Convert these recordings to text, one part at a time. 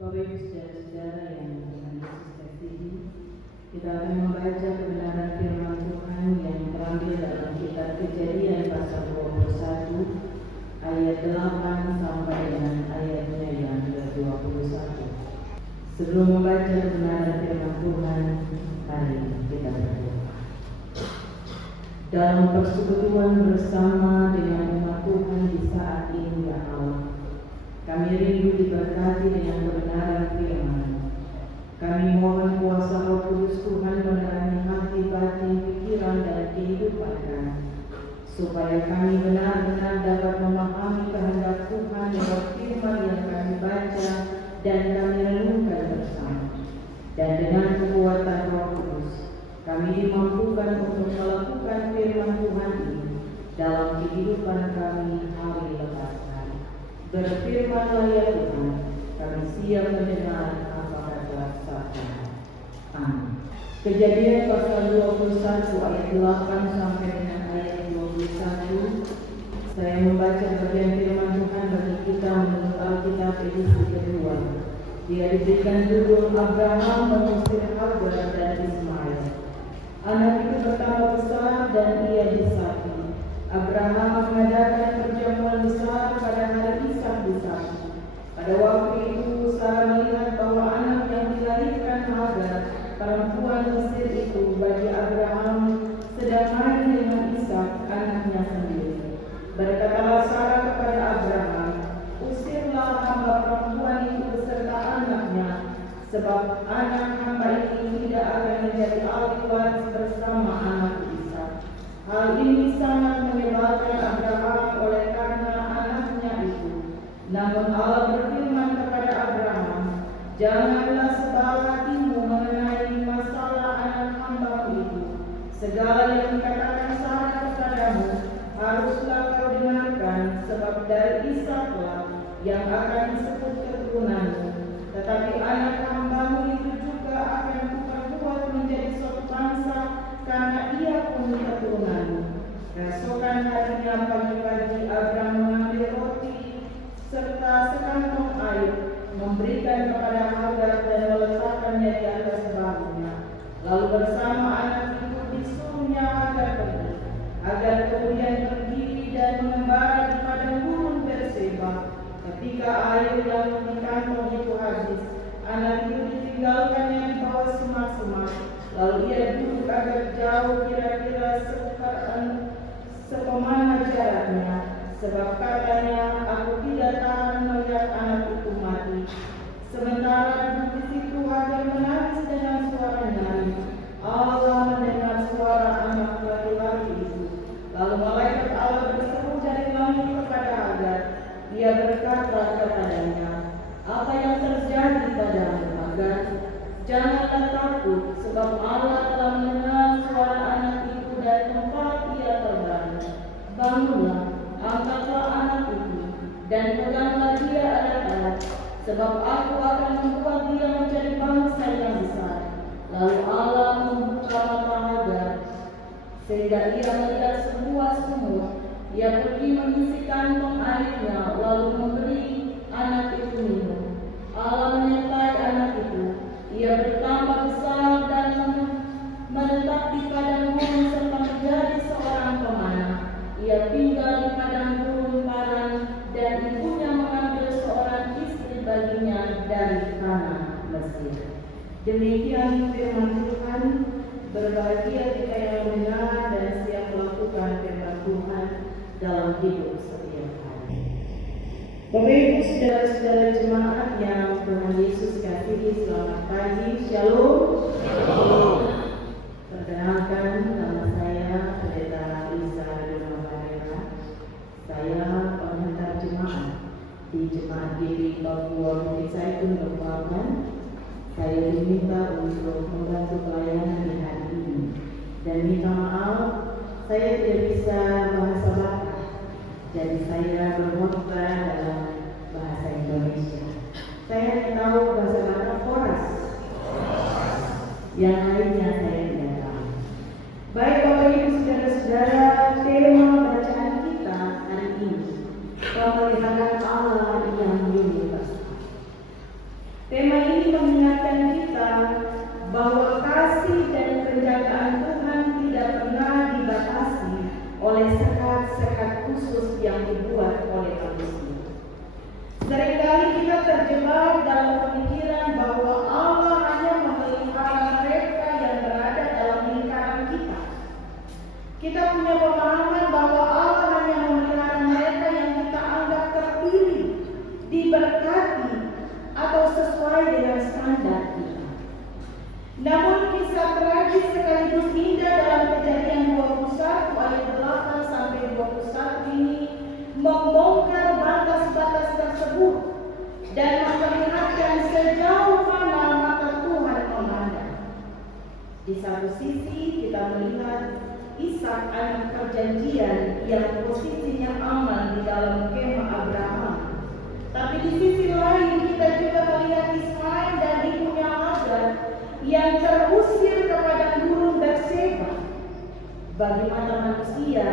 Bapak Ibu saudara-saudara yang Tuhan Yesus kasihi, kita akan membaca kebenaran firman Tuhan yang terambil dalam kitab Kejadian pasal 21 ayat 8 sampai dengan ayatnya yang ke-21. Sebelum membaca kebenaran firman Tuhan, mari kita berdoa. Dalam persekutuan bersama dengan umat Tuhan di saat ini, ya Allah, kami rindu diberkati dengan kebenaran firman. Kami mohon kuasa Roh Kudus Tuhan menerangi hati, batin, pikiran, dan kehidupan kami, supaya kami benar-benar dapat memahami kehendak Tuhan lewat firman yang kami baca dan kami renungkan bersama. Dan dengan kekuatan Roh Kudus, kami dimampukan untuk melakukan firman Tuhan ini dalam kehidupan kami hari lepas hari. Berfirmanlah ya Tuhan, kami siap mendengar apa kata sabda. Amin. Kejadian pasal 21 ayat 8 sampai dengan ayat 21. Saya membaca bagian firman Tuhan bagi kita menurut Alkitab edisi kedua. Dia diberikan judul Abraham mengusir Hagar dan Ismail. Anak itu bertambah besar dan ia disakiti. Abraham mengadakan perjamuan besar pada hari Ishak disakiti. Pada waktu itu Sarah melihat bahwa anak yang dilahirkan Hagar, perempuan Mesir itu, bagi Abraham sedang main dengan Ishak anaknya sendiri. Berkatalah Sarah kepada Abraham, "Usirlah hamba perempuan itu beserta anaknya, sebab anak hamba ini tidak akan menjadi ahli waris bersama anak Ishak." Hal ini sangat menyebalkan Abraham oleh karena anaknya itu. Namun Allah berfirman kepada Abraham, "Janganlah sebal hatimu mengenai masalah anak hamba itu. Segala yang dikatakan Sarah kepadamu haruslah kau dengarkan, sebab dari Ishaklah yang akan disebut keturunanmu. Tetapi anak hambamu itu juga akan kuperbuat menjadi suatu bangsa, karena ia pun keturunanmu." Keesokan harinya pagi-pagi Abraham mengambil roti serta sekantong air, memberikan kepada Hagar dan meletakkannya di atas bahunya. Lalu bersama anak itu disuruhnya Hagar pergi. Hagar kemudian pergi dan mengembara di padang gurun Berseba. Ketika air yang di kantong itu habis, anak itu ditinggalkannya di bawah semak-semak. Lalu ia duduk agak jauh, kira-kira sepemana jaraknya, sebab katanya, "Aku tidak tahan melihat anak itu mati." Sementara duduk di situ, Hagar menangis dengan suara nyaring. Allah mendengar suara anak laki-laki itu. Lalu malaikat Allah berseru dari langit kepada Hagar. Dia berkata kepadanya, "Apa yang terjadi padamu, Hagar? Janganlah takut, sebab Allah telah mendengar suara anak itu dari tempat ia terbaring. Bangunlah, angkatlah anak itu, dan peganglah dia erat-erat, sebab aku akan membuat dia menjadi bangsa yang besar." Lalu Allah membuka mata Hagar, sehingga ia melihat sebuah sumur. Ia pergi mengisi kantong airnya, lalu memberi anak itu minum. Allah menyertai anak itu. Ia bertambah besar dan menetap di padang gurun serta menjadi seorang pemanah. Ia tinggal di padang gurun Paran, dan ibunya mengambil seorang istri baginya dari tanah Mesir. Demikian firman Tuhan. Berbahagia kita yang mendengar dan siap melakukan firman Tuhan dalam hidup setiap hari. Bapak Ibu saudara-saudara jemaat yang Tuhan Yesus kasihi, selamat pagi. Shalom. Perkenalkan, nama saya Pendeta Lisa Dunabarera. Saya pengantar jemaat di Jemaat GBI Papua Bukit Zaitun Balikpapan. Saya diminta untuk membantu pelayanan di hari ini. Dan minta maaf, saya tidak bisa bahasa Batak, jadi saya berkhotbah dalam bahasa Indonesia. Saya hanya tahu bahasa Batak Koras. Yang lainnya saya tidak tahu. Baik Bapak Ibu saudara-saudara, tema bacaan kita hari ini, pemeliharaan Allah yang universal. Tema ini mengingatkan kita bahwa kasih dan penjagaan Tuhan tidak pernah dibatasi oleh sekat-sekat khusus yang dibuat oleh manusia. Seringkali kita terjebak dalam pemikiran bahwa Allah hanya memelihara mereka yang berada dalam lingkaran kita. Kita punya pemahaman bahwa Allah hanya memelihara mereka yang kita anggap terpilih, diberkati, atau sesuai dengan standar kita. Namun kisah tragis sekaligus indah dalam Kejadian 21 ayat 8 sampai 21 ini membongkar batas-batas tersebut dan memperlihatkan sejauh mana mata Tuhan memandang. Di satu sisi kita melihat Ishak anak perjanjian yang posisinya aman di dalam kemah Abraham. Tapi di sisi lain kita juga melihat Ismail dan ibunya Hagar yang terusir ke padang gurun Berseba. Bagi mata manusia,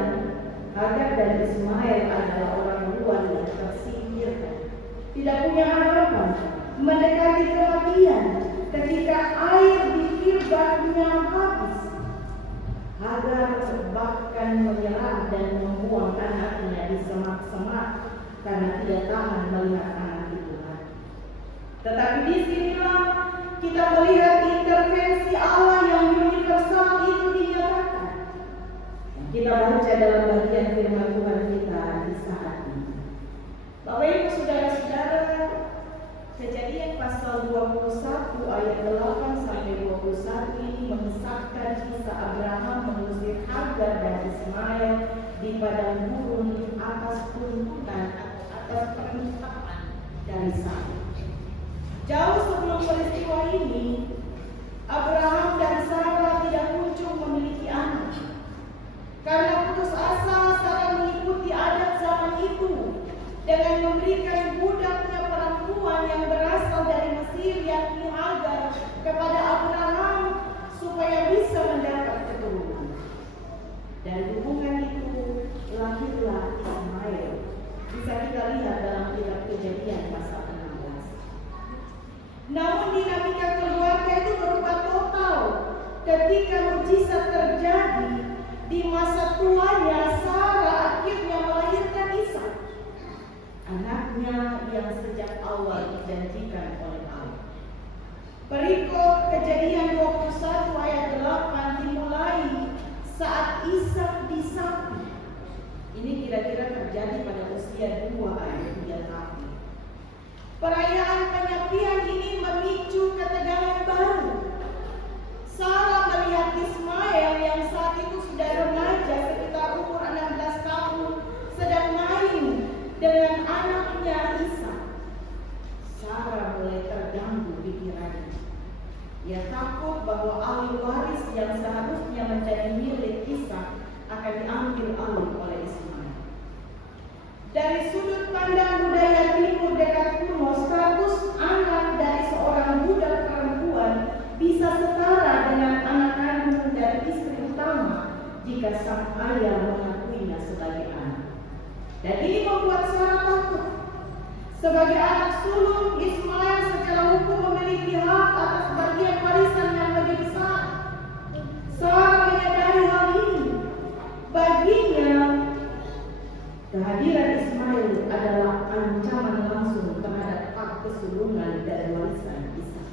Hagar dan Ismail adalah orang luar yang tersingkirkan, tidak punya harapan, mendekati kematian ketika air di Firbatnya habis. Hagar bahkan menyerah dan membuang anaknya di semak-semak karena tidak tahan melihat anak itu lagi. Tetapi disinilah kita melihat intervensi Allah yang universal itu dinyatakan. Kita baca dalam bagian firman Tuhan kita di saat ini. Bapak Ibu saudara-saudara, Kejadian pasal 21 ayat 8 sampai 21 ini mengisahkan kisah Abraham mengusir Hagar dan Ismail di padang gurun atas tuntutan atau atas permintaan dari Sarah. Jauh sebelum peristiwa ini, Abraham dan Sarah tidak kunjung memiliki anak. Karena putus asa, Sarah mengikuti adat zaman itu dengan memberikan budaknya perempuan yang berasal dari Mesir yakni Hagar kepada Abraham supaya bisa mendapat keturunan. Dari hubungan itu lahirlah Ismail. Bisa kita lihat dalam kitab Kejadian pasal 16. Namun dinamika keluarga itu berubah total ketika mukjizat terjadi. Di masa tuanya Sarah akhirnya melahirkan Ishak, anaknya yang sejak awal dijanjikan oleh Allah. Perikop Kejadian 21 ayat 8 dimulai saat Ishak disapi. Ini kira-kira terjadi pada usia 2 atau 3 tahun. Perayaan penyapian ini memicu ketegangan baru. Sarah melihat Ismail yang saat itu sudah remaja sekitar umur 16 tahun sedang main dengan anaknya Ishak. Sarah mulai terganggu pikirannya. Ia takut bahwa ahli waris yang seharusnya menjadi milik Ishak akan diambil alih oleh Ismail. Dari sudut pandang budaya timur dekat kuno, status anak dari seorang budak perempuan bisa setara dengan anak kandung dan istri utama jika sang ayah mengakuinya sebagai anak. Dan ini membuat Sarah takut. Sebagai anak sulung, Ismail secara hukum memiliki hak atas bagian warisan yang lebih besar. Sarah menyadari hal ini. Baginya, kehadiran Ismail adalah ancaman langsung terhadap hak kesulungan dan warisan Ishak.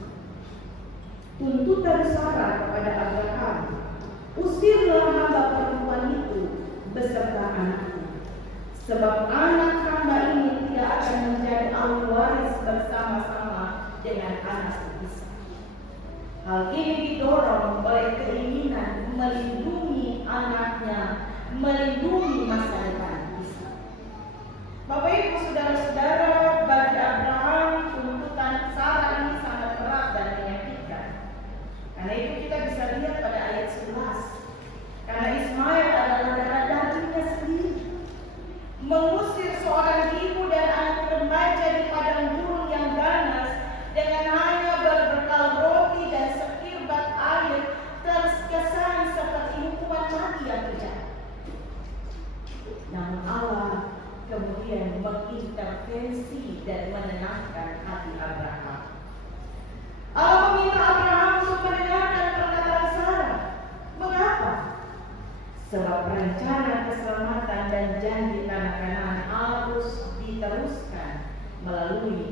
Tuntutan Sarah kepada Abraham, usirlah hamba perempuan itu beserta anaknya, sebab anak hamba ini tidak akan menjadi ahli waris bersama-sama dengan anak Ishak. Hal ini didorong oleh keinginan melindungi anaknya, melindungi masa depan Ishak. Bapak Ibu saudara-saudara, bagi Abraham tuntutan Sarah ini sangat berat dan menyakitkan. Karena itu kita bisa lihat pada ayat 11. Karena Ismail adalah darah dagingnya sendiri. Mengusir seorang ibu dan anak remaja di padang gurun yang ganas dengan hanya berbekal roti dan sekirbat air terkesan seperti hukuman mati yang kejam. Namun Allah kemudian mengintervensi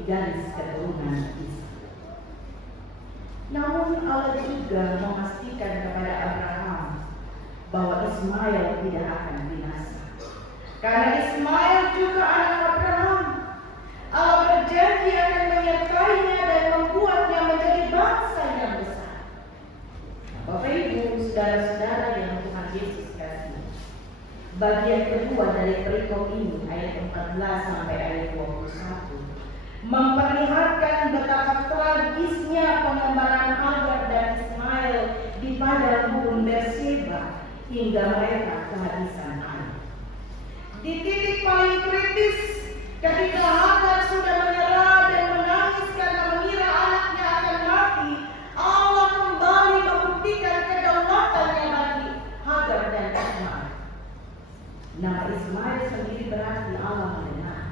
garis keturunan Ishak. Namun Allah juga memastikan kepada Abraham bahwa Ismail tidak akan binasa. Karena Ismail juga anak Abraham. Allah berjanji akan menyertainya dan membuatnya menjadi bangsa yang besar. Bapak Ibu, saudara-saudara yang Tuhan Yesus kasih, bagian kedua dari perikop ini ayat 14 sampai ayat 21 memperlihatkan betapa tragisnya pengembaraan Hagar dan Ismail di padang gurun Berseba hingga mereka kehabisan air. Di titik paling kritis, ketika Hagar sudah menyerah dan menangis karena mengira anaknya akan mati, Allah kembali membuktikan kedaulatannya bagi Hagar dan Ismail. Nama Ismail sendiri berarti Allah mendengar.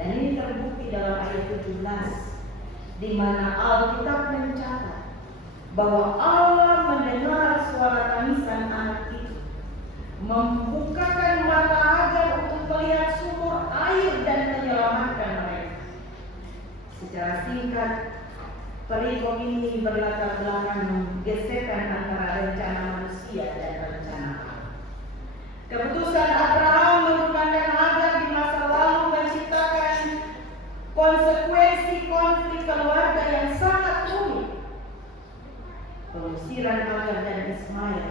Dan ini terbukti dalam ayat 17, di mana Alkitab mencatat bahwa Allah mendengar suara tangisan anak itu, membukakan mata Hagar untuk melihat sumur air dan menyelamatkan mereka. Secara singkat, perikop ini berlatar belakang gesekan antara rencana manusia dan rencana Allah. Keputusan Abraham menggunakan Hagar di masa lalu menciptakan konsekuensi konflik keluarga yang sangat rumit. Pengusiran Hagar dan Ismail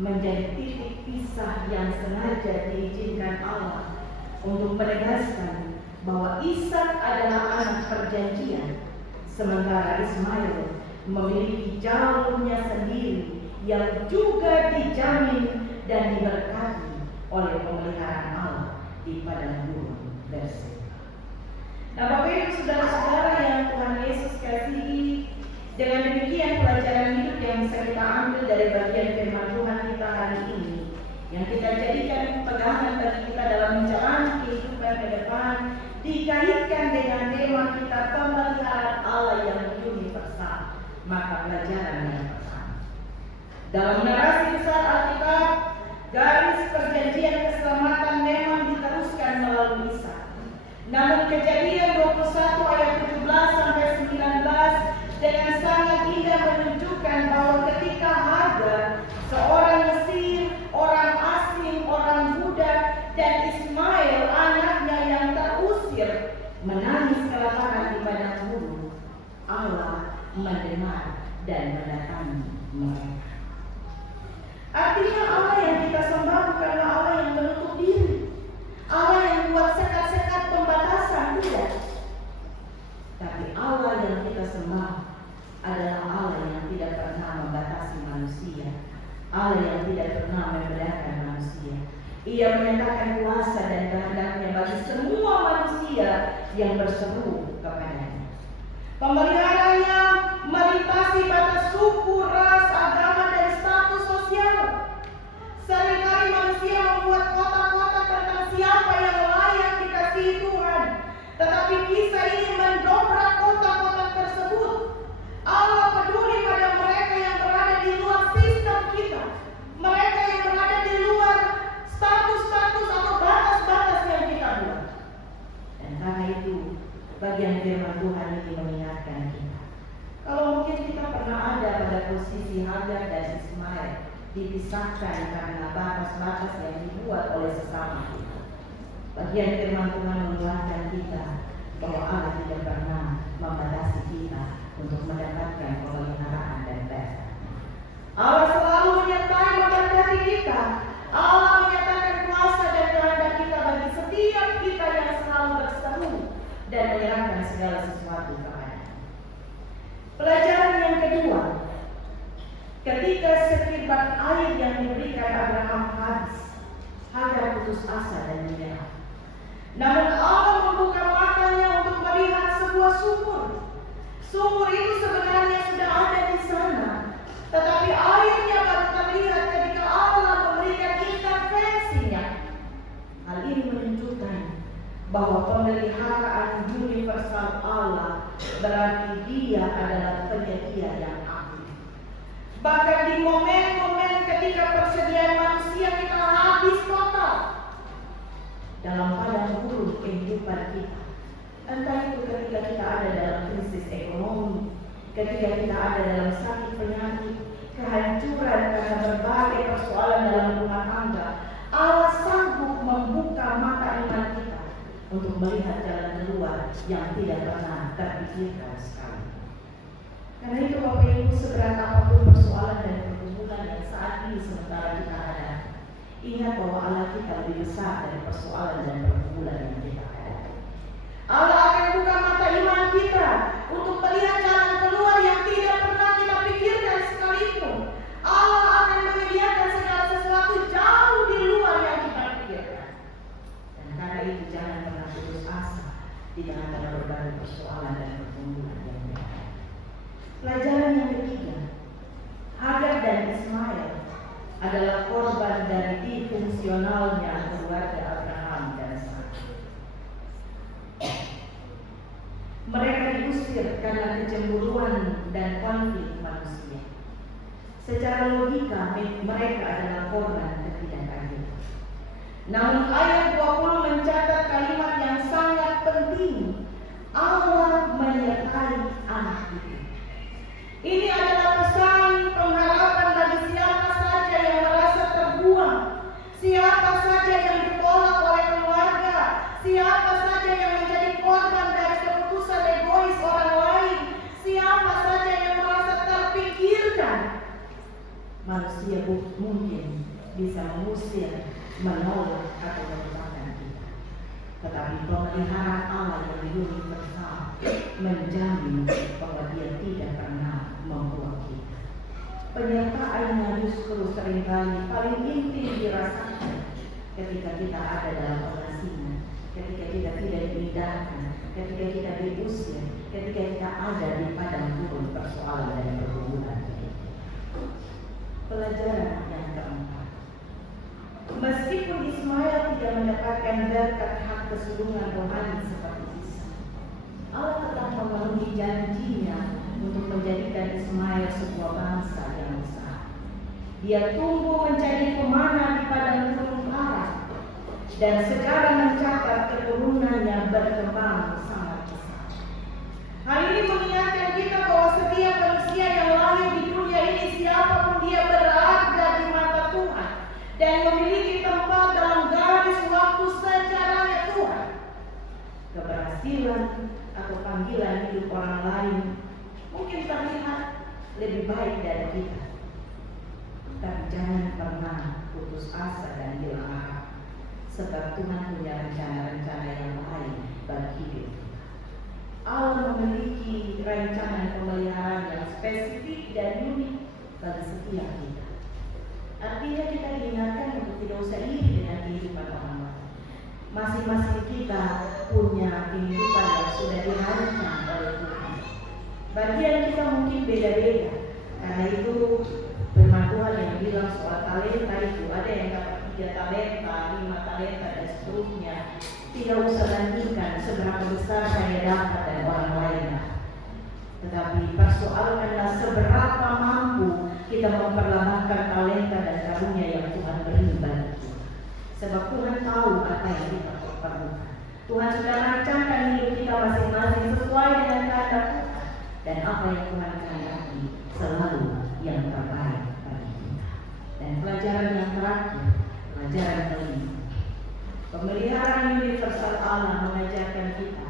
menjadi titik pisah yang sengaja diizinkan Allah untuk menegaskan bahwa Ishak adalah anak perjanjian, sementara Ismail memiliki jalurnya sendiri yang juga dijamin dan diberkati oleh pemeliharaan Allah di padang gurun Berseba. Nah, Bapak Ibu saudara-saudara yang Tuhan Yesus kasihi, dengan demikian pelajaran hidup yang bisa kita ambil dari bagian firman Tuhan kita hari ini, yang kita jadikan pegangan bagi kita dalam menjalani kehidupan ke depan, dikaitkan dengan tema kita pemeliharaan Allah yang universal. Maka pelajaran yang pertama, dalam narasi besar Alkitab, garis perjanjian keselamatan memang diteruskan melalui Ishak. Namun Kejadian 21 ayat 17 sampai 19 dengan sangat indah menunjukkan bahwa ketika Hagar, seorang Mesir, orang asing, orang Buddha, dan Ismail anaknya yang terusir menangis kelaparan di padang gurun, Allah mendengar dan mendatangi mereka. Artinya Allah yang kita sembah bukanlah Allah yang menutup diri, Allah yang buat sekat-sekat pembatasan, tidak. Tapi Allah yang kita sembah adalah Allah yang tidak pernah membatasi manusia, Allah yang tidak pernah membedakan manusia. Ia menyatakan kuasa dan kehendaknya bagi semua manusia yang berseru kepadanya. Pemeliharaannya melintasi batas suku, ras, agama, dan status sosial. Seringkali manusia membuat kotak-kotak tentang siapa yang layak dikasihi Tuhan, tetapi kisah ini mendobrak kotak-kotak tersebut. Allah peduli pada mereka yang berada di luar sistem kita, mereka yang berada di luar status-status atau batas-batas yang kita buat. Dan karena itu, bagian firman Tuhan ini mengingatkan kita, kalau mungkin kita pernah ada pada posisi Hagar dan Ismail, dipisahkan karena batas-batas yang dibuat oleh sesama kita. Bagian firman Tuhan mengingatkan kita bahwa Allah tidak pernah membatasi kita untuk mendapatkan pemeliharaan dan berkat. Allah selalu menyertai memberkati kita. Allah menyatakan kuasa dan kehendak kita bagi setiap kita yang selalu berseru dan menyerahkan segala sesuatu kepada. Pelajaran yang kedua, ketika sekirbat air yang diberikan Abraham habis, Hagar putus asa dan menyerah. Namun Allah membuka matanya untuk melihat sebuah sumur. Sumur itu sebenarnya sudah ada di sana, tetapi airnya baru terlihat ketika Allah memberikan intervensinya. Hal ini menunjukkan bahwa pemeliharaan universal Allah berarti Dia adalah penyedia yang aktif. Bahkan di momen-momen ketika persediaan manusia kita habis total, dalam padang gurun kehidupan kita, Entah itu ketika kita ada dalam krisis ekonomi, ketika kita ada dalam sakit penyakit, kehancuran karena berbagai persoalan dalam rumah tangga, Allah sanggup membuka mata iman kita untuk melihat jalan keluar yang tidak pernah terpikirkan sekali. Karena itu Bapak Ibu, seberat apapun persoalan dan pergumulan yang saat ini sementara kita ada, ingat bahwa Allah kita lebih besar dari persoalan dan pergumulan yang kita ada. Allah akan buka mata iman kita untuk melihat jalan keluar yang tidak pernah kita pikirkan sekalipun. Allah akan menyediakan segala sesuatu jauh di luar yang kita pikirkan. Dan karena itu jangan pernah putus asa di tengah-tengah berbagai persoalan dan pergumulan yang ada. Pelajaran yang ketiga, Hagar dan Ismail adalah korban dari disfungsionalnya keluarga Abraham dan Sarah. Mereka diusir karena kecemburuan dan konflik manusia. Secara logika mereka adalah korban ketidakadilan. Namun ayat 20 mencatat kalimat yang sangat penting. Allah menyertai anak itu. Ini adalah pesan pengharapan bagi siapa saja yang merasa terbuang, siapa saja yang ditolak oleh keluarga, siapa saja yang menjadi korban dari keputusan egois orang lain, siapa saja yang merasa terpinggirkan. Manusia mungkin bisa mengusir, menolak atau melupakan kita, tetapi pemeliharaan Allah yang lebih besar menjamin bahwa Dia tidak pernah membuang kita. Penyertaannya justru seringkali paling intim dirasakan ketika kita ada dalam pengasihan, ketika kita tidak diindahkan, ketika kita diusir, ketika kita ada di padang gurun persoalan dan pergumulan. Pelajaran yang keempat, meskipun Ismail tidak mendapatkan berkat hak kesulungan rohani seperti Isa, Allah tetap memenuhi janjinya untuk menjadikan Ismail sebuah bangsa yang besar. Dia tumbuh menjadi pemana di padang gurun Arab, dan sekarang mencatat keturunannya berkembang sangat besar. Hal ini mengingatkan kita bahwa setiap manusia yang lahir di dunia ini, siapapun dia, berharga di mata Tuhan dan memiliki tempat dalam garis waktu sejarahnya Tuhan. Keberhasilan atau panggilan hidup orang lain mungkin terlihat lebih baik dari kita, tapi jangan pernah putus asa dan hilang harap, sebab Tuhan punya rencana-rencana yang baik bagi hidup kita. Allah memiliki rancangan pemeliharaan yang spesifik dan unik bagi setiap kita. Artinya kita diingatkan untuk tidak usah iri dengan kehidupan orang lain. Masing-masing kita punya kehidupan yang sudah dirancang oleh Tuhan. Bagian kita mungkin beda-beda. Karena itu firman Tuhan yang bilang soal talenta itu, ada yang dapat 3 talenta, 5 talenta dan seterusnya. Tidak usah bandingkan seberapa besar saya dapat dari orang lain. Tetapi persoalkanlah seberapa mampu kita memperlambangkan talenta dan karunia yang Tuhan beri bagi kita. Sebab Tuhan tahu apa yang kita perlukan. Tuhan sudah rancangkan hidup kita masing-masing sesuai dengan kehendak Tuhan. Dan apa yang Tuhan kehendaki selalu yang terbaik bagi kita. Dan pelajaran yang terakhir, pelajaran kelima, pemeliharaan universal Allah mengajarkan kita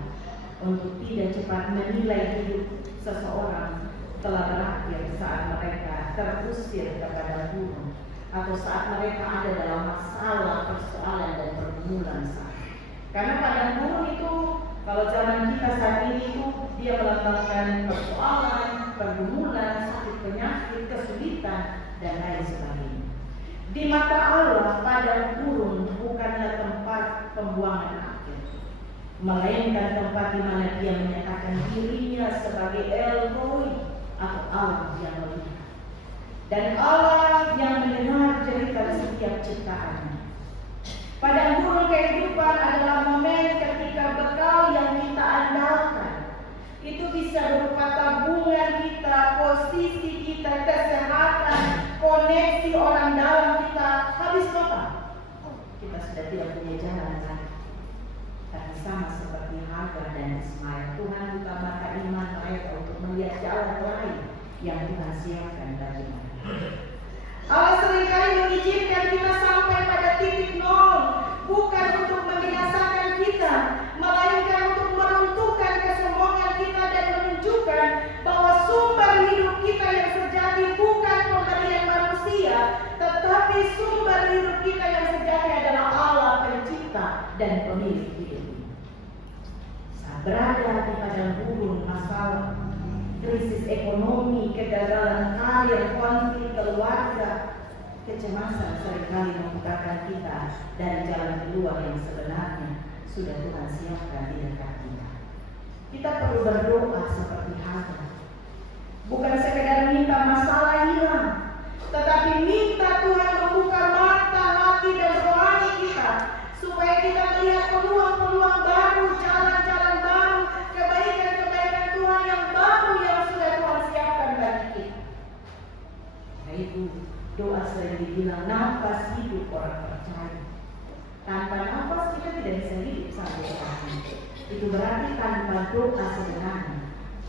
untuk tidak cepat menilai hidup seseorang telah berakhir saat mereka terusir ke padang gurun atau saat mereka ada dalam masalah, persoalan dan pergumulan saat. Karena padang gurun itu, kalau zaman kita saat ini itu, dia melambangkan persoalan, pergumulan, sakit penyakit, kesulitan dan lain sebagainya. Di mata Allah, padang gurun bukanlah tempat pembuangan akhir, melainkan tempat di mana Dia menyatakan dirinya sebagai El-Roi atau Allah yang melihat, dan Allah yang mendengar cerita setiap ciptaannya. Padang gurun kehidupan adalah momen ketika bekal yang kita andalkan itu bisa berupa tabungan kita, posisi kita, kesehatan, koneksi orang dalam kita habis total. Kita sudah tidak punya jalan lagi. Tapi sama seperti Hagar dan Ismail, Tuhan buka mata iman mereka untuk melihat jalan lain yang Tuhan siapkan bagi mereka. Allah seringkali mengizinkan kita sampai pada titik nol, bukan untuk membinasakan kita, melainkan untuk meruntuhkan kesombongan kita dan menunjukkan bahwa sumber hidup kita yang sejati bukan pemberian manusia, tetapi sumber hidup kita yang sejati adalah Allah pencipta dan pemilik hidup. Saat berada di padang gurun masalah, krisis ekonomi, kegagalan karir, konflik keluarga, kecemasan seringkali membukakan kita dari jalan keluar yang sebenarnya sudah Tuhan siapkan di dekat kita. Kita perlu berdoa seperti Hagar, bukan sekedar minta masalah hilang, tetapi minta Tuhan membuka mata hati dan rohani kita, supaya kita melihat peluang-peluang baru, jalan-jalan baru, kebaikan-kebaikan Tuhan yang baru yang sudah Tuhan siapkan bagi kita. Nah itu doa sering dibilang nafas hidup orang percaya. Tanpa nafas kita tidak bisa hidup sampai sekarang. Itu berarti tanpa doa sebenarnya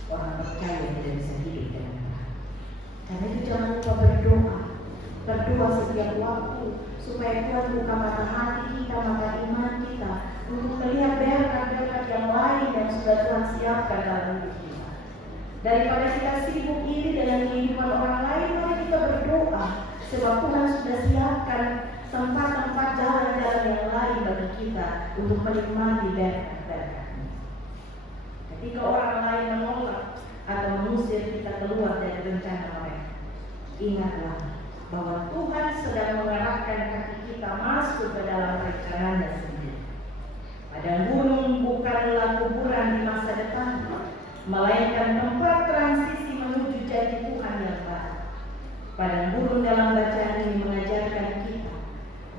orang percaya tidak bisa hidup dengan baik. Karena itu jangan lupa berdoa setiap waktu, supaya Tuhan buka mata hati kita, mata iman kita, untuk melihat berkat-berkat yang lain yang sudah Tuhan siapkan dalam hidup kita. Daripada kita sibuk iri dengan kehidupan orang lain, mari kita berdoa, sebab Tuhan sudah siapkan tempat-tempat jalan-jalan yang lain bagi kita untuk menikmati berkat-berkat-Nya. Ketika orang lain menolak atau mengusir kita keluar dari rencana mereka, ingatlah bahwa Tuhan sedang mengarahkan kaki kita masuk ke dalam rencana-Nya sendiri. Padang gunung bukanlah kuburan di masa depan, melainkan tempat transisi menuju jadi Tuhan yang baru. Padang gunung dalam bacaan ini mengajarkan kita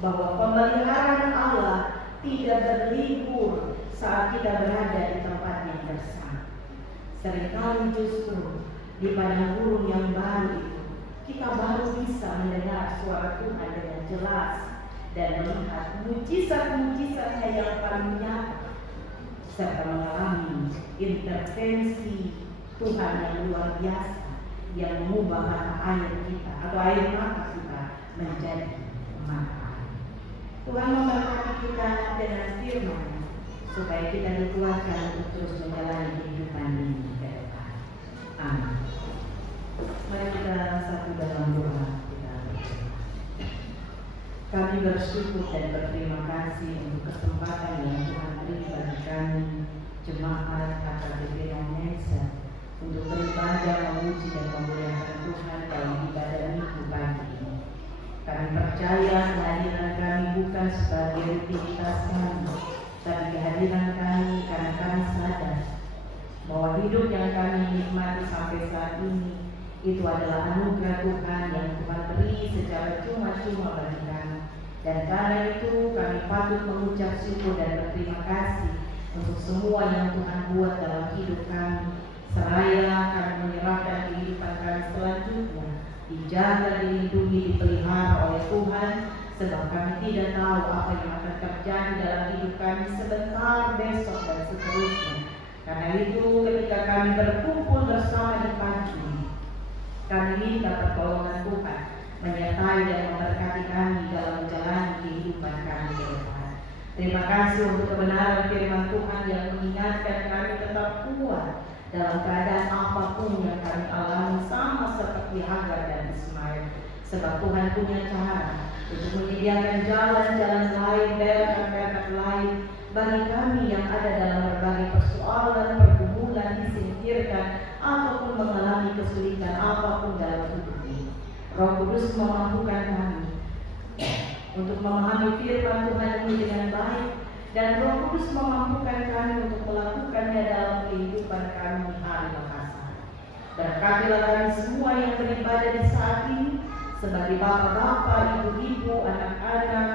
bahwa pemeliharaan Allah tidak berlibur saat kita berada di tempat yang bersama. Seringkali justru di padang gunung yang baru itu, kita baru bisa mendengar suara Tuhan dengan jelas dan melihat mujizat-mujizat-Nya yang paling nyata, serta mengalami intervensi Tuhan yang luar biasa yang mengubah mata air kita atau air mata kita menjadi mata air. Tuhan memberkati kita dengan firman supaya kita dikuatkan untuk terus menjalani kehidupan ini ke depan. Amin. Mari kita satu dalam doa kita berdoa. Kami bersyukur dan berterima kasih untuk kesempatan yang Tuhan beri bagi kami jemaat AKBP Indonesia untuk beribadah, memuji dan memuliakan Tuhan dalam ibadah minggu pagi ini. Kami percaya kehadiran kami bukan sebagai rutinitas kami, tapi kehadiran kami karena kami sadar bahwa hidup yang kami nikmati sampai saat ini itu adalah anugerah Tuhan yang Tuhan beri secara cuma-cuma bagi kami. Dan karena itu kami patut mengucap syukur dan berterima kasih untuk semua yang Tuhan buat dalam hidup kami. Seraya kami menyerahkan kehidupan kami selanjutnya dijaga, dilindungi, dipelihara oleh Tuhan, sebab kami tidak tahu apa yang akan terjadi dalam hidup kami sebentar, besok dan seterusnya. Karena itu ketika kami berkumpul bersama di pagi ini, kami minta pertolongan Tuhan menyertai dan memberkati kami dalam menjalani kehidupan kami ke depan. Terima kasih untuk kebenaran firman Tuhan yang mengingatkan kami tetap kuat dalam keadaan apapun yang kami alami, sama seperti Hagar dan Ismail. Sebab Tuhan punya cara untuk menyediakan jalan-jalan lain, berkat-berkat lain bagi kami yang ada dalam berbagai persoalan, pergumulan, disingkirkan, ataupun mengalami kesulitan apapun dalam hidup ini. Roh Kudus memampukan kami untuk memahami firman Tuhan ini dengan baik, dan Roh Kudus memampukan kami untuk melakukannya dalam kehidupan kami hari lepas. Berkatilah kami semua yang beribadah di saat ini, sebagai bapak-bapak, ibu-ibu, anak-anak,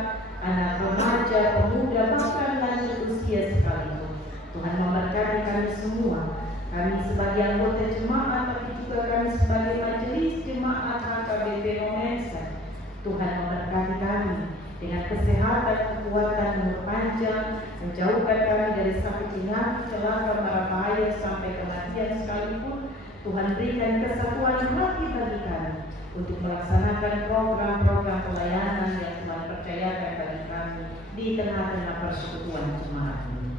anak remaja, pemuda, bahkan lanjut usia sekalipun. Tuhan memberkati kami semua, kami sebagai anggota jemaat, tapi juga kami sebagai majelis jemaat AKBP Indonesia. Tuhan memberkati kami dengan kesehatan, kekuatan, umur panjang, menjauhkan kami dari sakit penyakit, celaka, mara bahaya, sampai kematian sekalipun. Tuhan berikan kesatuan hati bagi kami untuk melaksanakan program-program pelayanan yang Tuhan percayakan bagi kami di tengah-tengah persekutuan jemaat ini.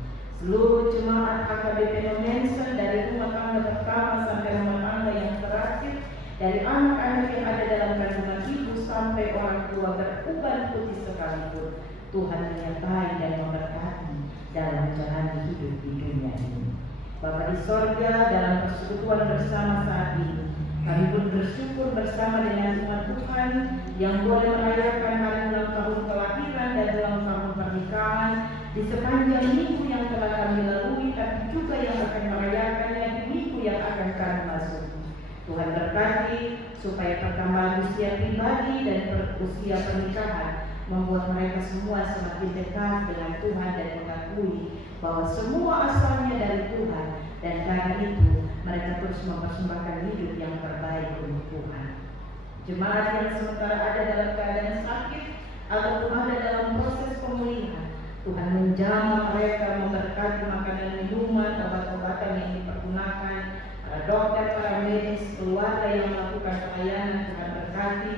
Seluruh jemaat HKBP Nomensen dari rumah tangga pertama sampai rumah tangga yang terakhir, dari anak-anak yang ada dalam kandungan ibu sampai orang tua beruban putih sekalipun, Tuhan menyertai dan memberkati dalam menjalani hidup di dunia ini. Bapa di sorga, dalam persekutuan bersama saat ini, kami pun bersyukur bersama dengan umat Tuhan yang boleh merayakan hari ulang tahun kelahiran dan ulang tahun pernikahan di sepanjang minggu yang telah kami lalui, tapi juga yang akan merayakannya di minggu yang akan kami masuki. Tuhan berkati supaya pertambahan usia pribadi dan usia pernikahan membuat mereka semua semakin dekat dengan Tuhan dan mengakui bahwa semua asalnya dari Tuhan, dan karena itu mereka terus mempersembahkan hidup yang terbaik untuk Tuhan. Jemaat yang sementara ada dalam keadaan sakit ataupun ada dalam proses pemulihan, Tuhan menjamah mereka, memberkati makanan, minuman, obat-obatan yang dipergunakan, para dokter, para medis, keluarga yang melakukan pelayanan. Tuhan berkati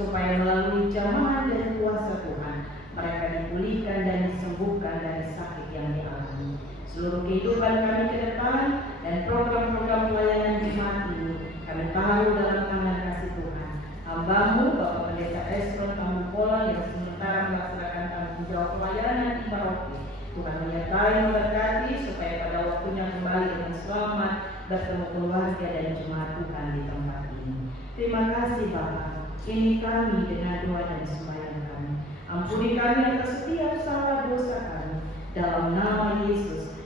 supaya melalui jamahan dan kuasa Tuhan mereka dipulihkan dan disembuhkan dari sakit yang dialami. Seluruh kehidupan kami ke depan dan program-program pelayanan jemaat ini kami taruh dalam tangan kasih Tuhan. Hamba-Mu Bapak Pendeta Esron Tambupola yang sementara melaksanakan tanggung jawab pelayanan di paroki, Tuhan menyertai memberkati supaya pada waktunya kembali dengan selamat bertemu keluarga dan jemaat Tuhan di tempat ini. Terima kasih Bapak. Ini kami dengan doa dan sembahyang kami. Ampuni kami atas setiap salah dosa kami. Dalam nama Yesus